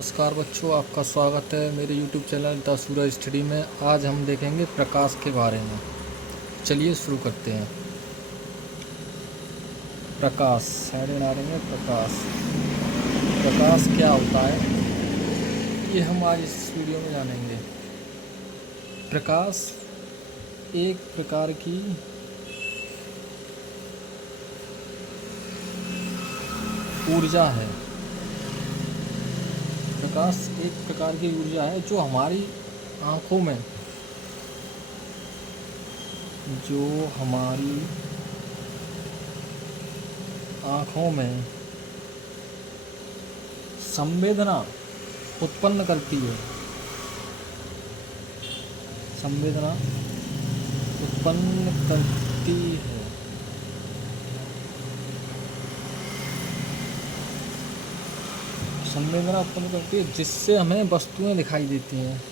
नमस्कार बच्चों, आपका स्वागत है मेरे YouTube channel the Suraj study में। आज हम देखेंगे प्रकाश के बारे में। चलिए शुरू करते हैं। प्रकाश साइड आ रही है। प्रकाश प्रकाश क्या होता है, ये हम आज इस वीडियो में जानेंगे। प्रकाश एक प्रकार की ऊर्जा है। प्रकाश एक प्रकार की ऊर्जा है जो हमारी आँखों में संवेदना उत्पन्न करती है। संवेदना उत्पन्न करती है। संवेदना उत्पन्न करती है जिससे हमें वस्तुएं दिखाई देती हैं।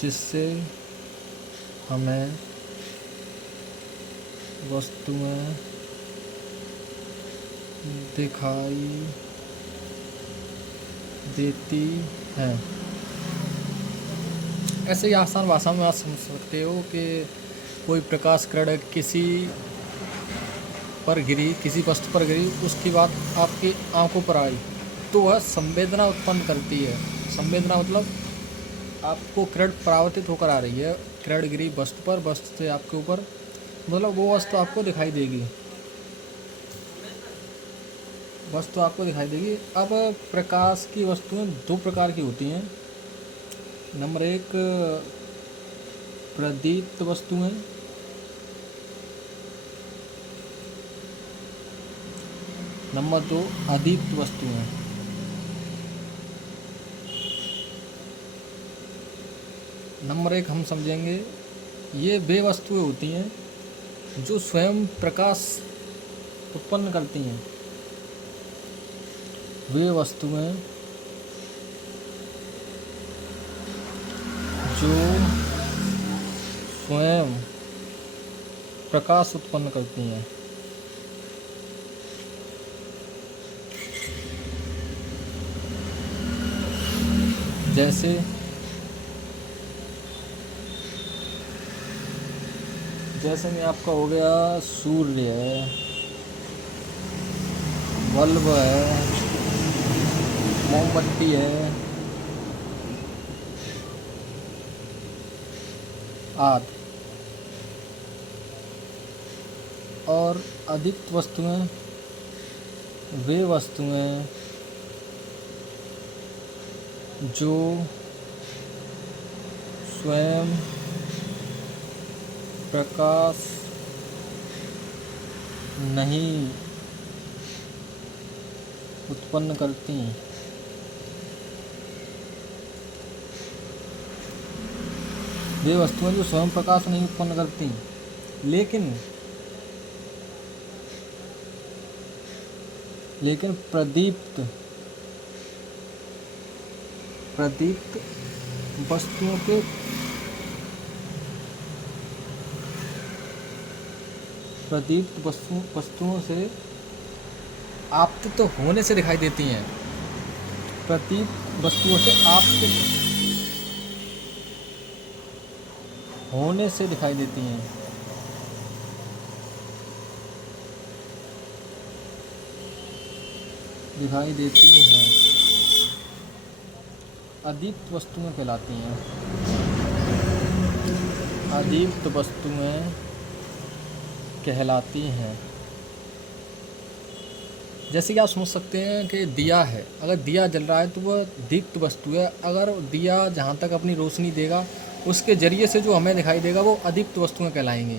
जिससे हमें वस्तुएं दिखाई देती हैं। ऐसे ही आसान भाषा में आप समझ सकते हो कि कोई प्रकाश किरण किसी वस्तु पर गिरी, उसकी बात आपकी आंखों पर आई तो वह संवेदना उत्पन्न करती है। संवेदना मतलब आपको किरण परावर्तित होकर आ रही है। किरण गिरी वस्तु पर, वस्तु से आपके ऊपर, मतलब वो वस्तु आपको दिखाई देगी। अब प्रकाश की वस्तुएं दो प्रकार की होती हैं। नंबर एक, प्रदीप्त वस्तुएं। नंबर दो, अदीप्त वस्तुएं। नंबर एक हम समझेंगे, ये वे वस्तुएं होती हैं जो स्वयं प्रकाश उत्पन्न करती हैं। वे वस्तुएं जो स्वयं प्रकाश उत्पन्न करती हैं। जैसे में आपका हो गया सूर्य है, बल्ब है, मोमबत्ती है आदि। और अदीप्त वस्तुएं वे वस्तुएं जो स्वयं प्रकाश नहीं उत्पन्न करती। वे वस्तुएं जो स्वयं प्रकाश नहीं उत्पन्न करती लेकिन प्रदीप्त वस्तुओं के वस्तुओं से आपतित होने से दिखाई देती हैं। प्रदीप्त वस्तुओं से आपतित होने से दिखाई देती हैं। अदीप्त वस्तुएं कहलाती हैं। अदीप्त वस्तुएं कहलाती हैं। जैसे कि आप समझ सकते हैं कि दिया है, अगर दिया जल रहा है तो वह दीप्त वस्तु है। अगर दिया जहाँ तक अपनी रोशनी देगा उसके जरिए से जो हमें दिखाई देगा वो अदीप्त वस्तुएं कहलाएंगी।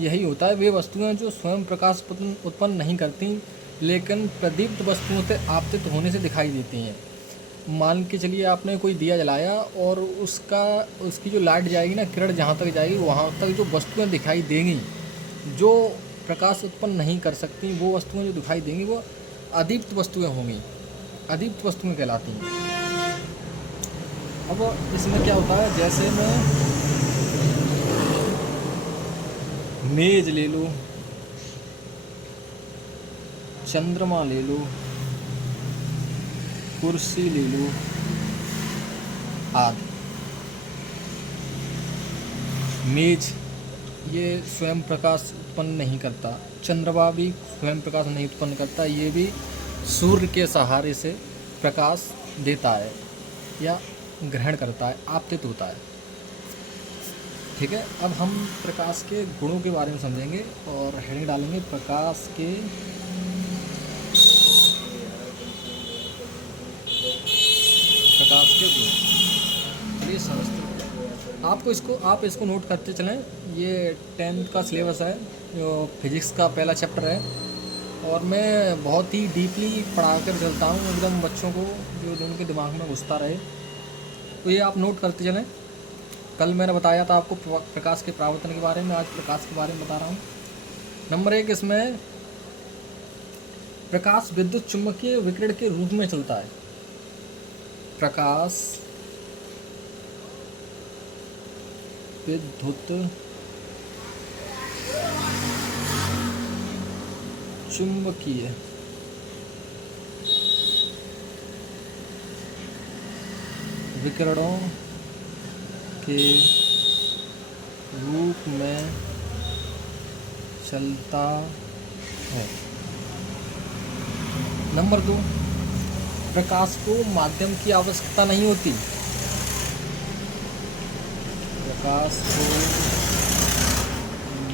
यही होता है, वे वस्तुएं जो स्वयं प्रकाश उत्पन्न नहीं करती लेकिन प्रदीप्त वस्तुओं से आपतित होने से दिखाई देती हैं। मान के चलिए आपने कोई दिया जलाया और उसकी जो लाइट जाएगी ना, किरण जहाँ तक जाएगी वहाँ तक जो वस्तुएं दिखाई देंगी जो प्रकाश उत्पन्न नहीं कर सकती, वो वस्तुएं जो दिखाई देंगी वो अदीप्त वस्तुएं होंगी। अदीप्त वस्तुएं कहलाती हैं। अब इसमें क्या होता है, जैसे मैं मेज ले लो, चंद्रमा ले लो, कुर्सी ले लो आदि। मेज ये स्वयं प्रकाश उत्पन्न नहीं करता। चंद्रमा भी स्वयं प्रकाश नहीं उत्पन्न करता, ये भी सूर्य के सहारे से प्रकाश देता है या ग्रहण करता है, आपतित होता है। ठीक है, अब हम प्रकाश के गुणों के बारे में समझेंगे और हेडिंग डालेंगे प्रकाश के गुण। चलिए समझते हैं। आप इसको नोट करते चलें। ये 10th का सिलेबस है, जो फिजिक्स का पहला चैप्टर है, और मैं बहुत ही डीपली पढ़ा कर चलता हूँ एकदम बच्चों को, जो उनके दिमाग में घुसता रहे। तो ये आप नोट करते चलें। कल मैंने बताया था आपको प्रकाश के परावर्तन के बारे में, आज प्रकाश के बारे में बता रहा हूँ। नंबर 1, इसमें प्रकाश विद्युत चुम्बकीय विकिरण के रूप में चलता है। प्रकाश विद्युत चुम्बकीय विकिरणों के रूप में चलता है। नंबर 2, प्रकाश को माध्यम की आवश्यकता नहीं होती। प्रकाश को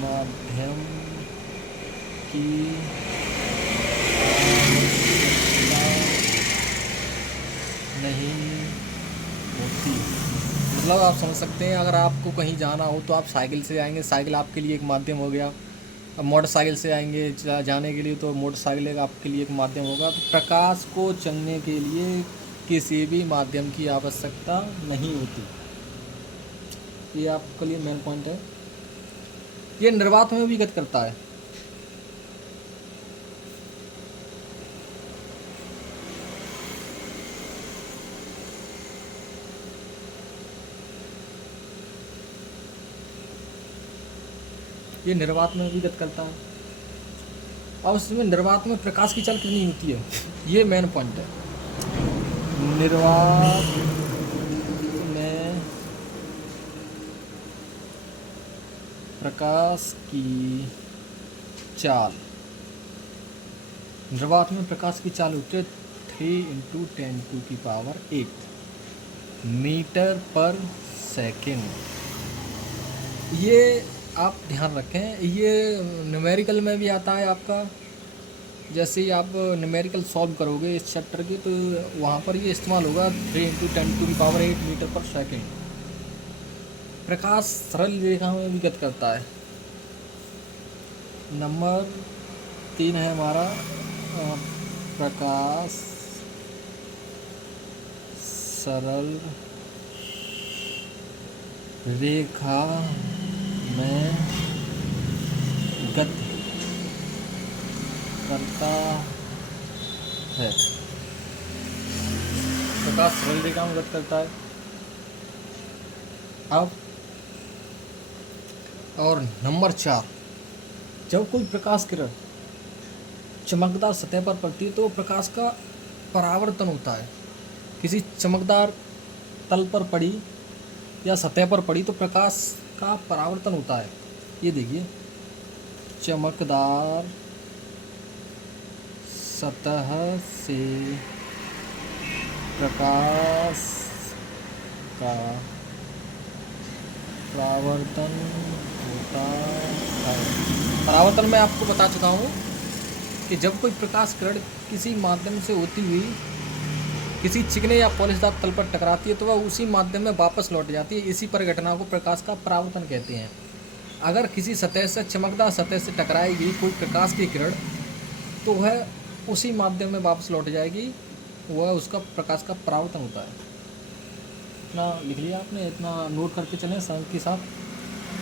माध्यम की आवश्यकता नहीं होती। मतलब आप समझ सकते हैं, अगर आपको कहीं जाना हो तो आप साइकिल से जाएंगे, साइकिल आपके लिए एक माध्यम हो गया। अब मोटरसाइकिल से आएंगे जाने के लिए तो मोटरसाइकिल आपके लिए एक माध्यम होगा। तो प्रकाश को चलने के लिए किसी भी माध्यम की आवश्यकता नहीं होती। ये आपके लिए मेन पॉइंट है। ये निर्वात में भी गति करता है। ये निर्वात में भी गति करता है। अब उसमें निर्वात में प्रकाश की चाल कितनी होती है, ये मेन पॉइंट है। निर्वात में प्रकाश की चाल, निर्वात में प्रकाश की चाल होती है 3 × 10⁸ मीटर पर सेकेंड। ये आप ध्यान रखें, ये न्यूमेरिकल में भी आता है आपका। जैसे ही आप न्यूमेरिकल सॉल्व करोगे इस चैप्टर की, तो वहाँ पर ये इस्तेमाल होगा 3 × 10⁸ मीटर पर सेकेंड। प्रकाश सरल रेखा में भी गति करता है। नंबर 3 है हमारा प्रकाश सरल रेखा में गति करता है। प्रकाश सरल रेखा में गति करता है। अब और नंबर 4, जब कोई प्रकाश किरण चमकदार सतह पर पड़ती है तो प्रकाश का परावर्तन होता है। किसी चमकदार तल पर पड़ी या सतह पर पड़ी तो प्रकाश का परावर्तन होता है। ये देखिए, चमकदार सतह से प्रकाश का परावर्तन होता है। परावर्तन मैं आपको बता चुका हूँ कि जब कोई प्रकाश किरण किसी माध्यम से होती हुई किसी चिकने या पॉलिशदार तल पर टकराती है तो वह उसी माध्यम में वापस लौट जाती है। इसी परिघटना को प्रकाश का परावर्तन कहते हैं। अगर किसी सतह से चमकदार सतह से टकराएगी कोई प्रकाश की किरण तो वह उसी माध्यम में वापस लौट जाएगी, वह उसका प्रकाश का परावर्तन होता है। इतना लिख लिया आपने, इतना नोट करके चलें संग के साथ।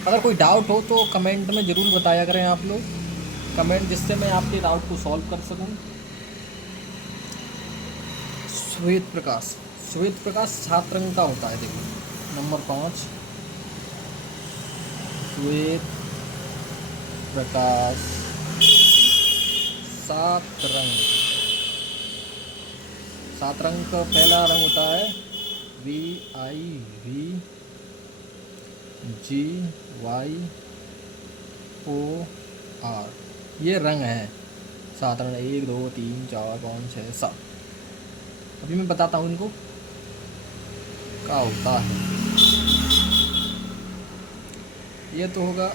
अगर कोई डाउट हो तो कमेंट में ज़रूर बताया करें आप लोग, कमेंट, जिससे मैं आपके डाउट को सॉल्व कर सकूं। श्वेत प्रकाश 7 रंग का होता है। देखो नंबर 5, श्वेत प्रकाश 7 रंग 7 रंग का पहला रंग होता है VIVGYOR, ये रंग है 7 रंग, 1 2 3 4 5 6 7। अभी मैं बताता हूँ इनको क्या होता है। ये तो होगा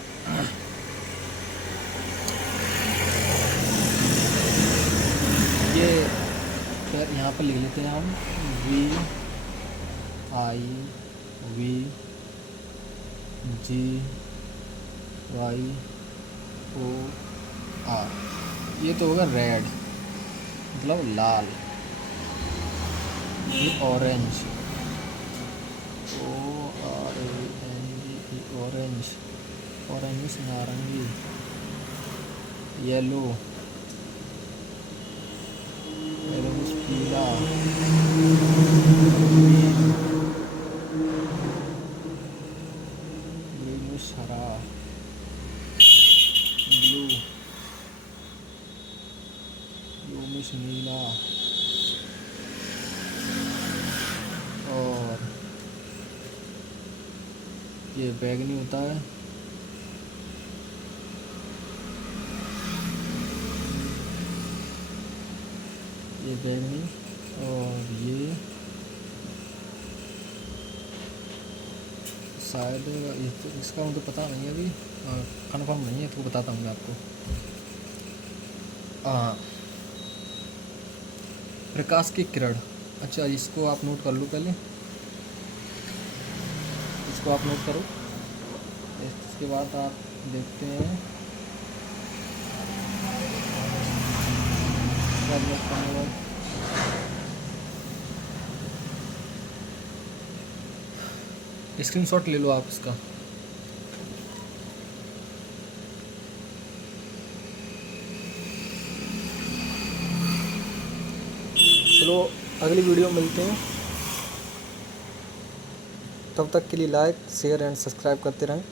ये, फिर यहाँ पर लिख लेते हैं हम VIVGYOR, ये तो होगा रेड मतलब लाल। ये ऑरेंज, ORANGE, ऑरेंज, ऑरेंज नारंगी। येलो, येलो पीला। ग्रीन हरा। ब्लू, ब्लू नीला। और ये बैगनी होता है। ये बैगनी। और ये शायद इसका मुझे पता नहीं है अभी, कन्फर्म नहीं है, तो बताता हूँ मैं आपको। हाँ, प्रकाश की किरण। अच्छा, इसको आप नोट कर लो पहले, इसको आप नोट करो। इसके बाद आप देखते हैं स्क्रीनशॉट ले लो आप इसका। चलो अगली वीडियो में मिलते हैं, तब तक के लिए लाइक शेयर एंड सब्सक्राइब करते रहें।